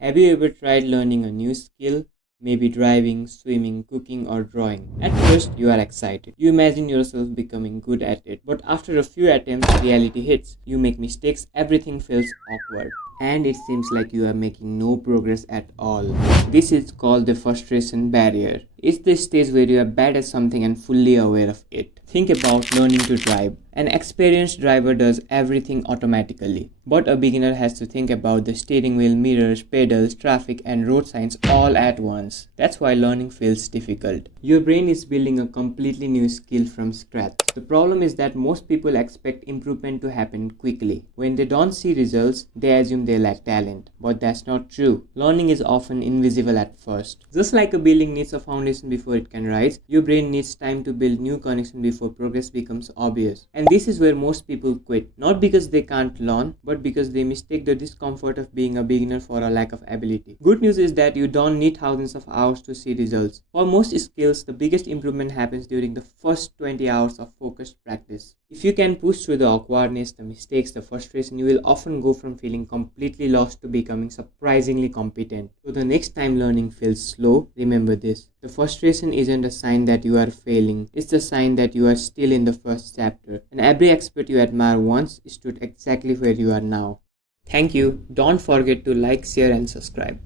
Have you ever tried learning a new skill? Maybe driving, swimming, cooking, or drawing. At first, you are excited. You imagine yourself becoming good at it. But after a few attempts, reality hits. You make mistakes, everything feels awkward. And it seems like you are making no progress at all. This is called the frustration barrier. It's the stage where you are bad at something and fully aware of it. Think about learning to drive. An experienced driver does everything automatically, but a beginner has to think about the steering wheel, mirrors, pedals, traffic, and road signs all at once. That's why learning feels difficult. Your brain is building a completely new skill from scratch. The problem is that most people expect improvement to happen quickly. When they don't see results, they assume they lack talent, but that's not true. Learning is often invisible at first. Just like a building needs a foundation before it can rise, your brain needs time to build new connections before progress becomes obvious. And this is where most people quit, not because they can't learn, but because they mistake the discomfort of being a beginner for a lack of ability. Good news is that you don't need thousands of hours to see results. For most skills, the biggest improvement happens during the first 20 hours of focused practice. If you can push through the awkwardness, the mistakes, the frustration, you will often go from feeling completely lost to becoming surprisingly competent. So the next time learning feels slow, remember this. The frustration isn't a sign that you are failing, it's a sign that you are still in the first chapter. And every expert you admire once stood exactly where you are now. Thank you. Don't forget to like, share, and subscribe.